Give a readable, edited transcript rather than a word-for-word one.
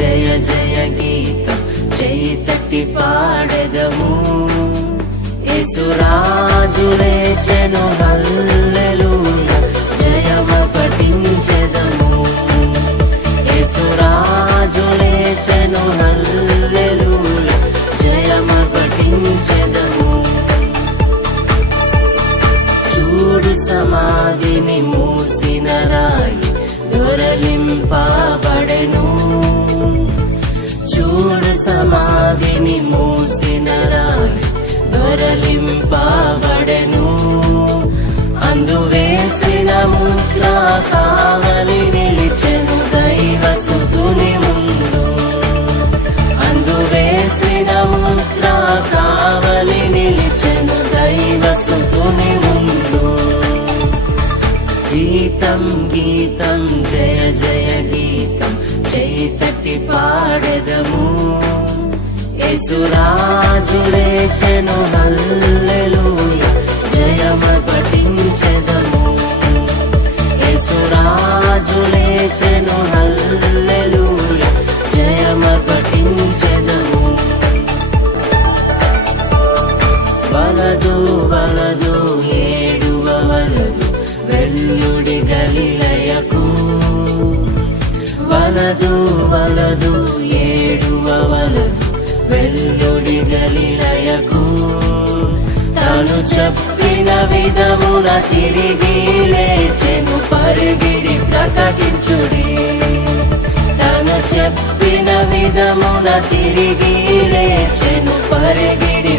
జయ జయ గీతం చేయి తట్టి పాడెదము. యేసురాజు లేచెను హల్లెలూయా జయమ పఠించెదము. యేసురాజు లేచెను హల్లెలూయా జయమ పఠించెదము. చూడు సమాధిని మూసిన రాయి దొరలింపబడెను. చూడు సమాధిని మూసిన రాయి దొరలింపబడెను. అందువేసిన ముద్ర కావలి నిలిచెను దైవసుతుని ముందు. అందువేసిన ముద్ర కావలి నిలిచెను దైవసుతుని ముందు. గీతం గీతం జయ జయ గీతం చేయి తట్టి పాడెదము. యేసురాజు లేచెను హల్లెలూయా జయమ పఠించెదము. యేసురాజు లేచెను హల్లెలూయా జయమ పఠించెదము. వలదు వలదు ఏడువ వలదు వెల్లుడి గలిలయకు. వలదు వలదు ఏడువ వలదు వెల్లుడి గలిలయకు. తను చెప్పిన విధమున తిరిగి లేచెను పరిగిడి ప్రకటించుడి. తను చెప్పిన విధమున తిరిగి లేచెను పరిగిడి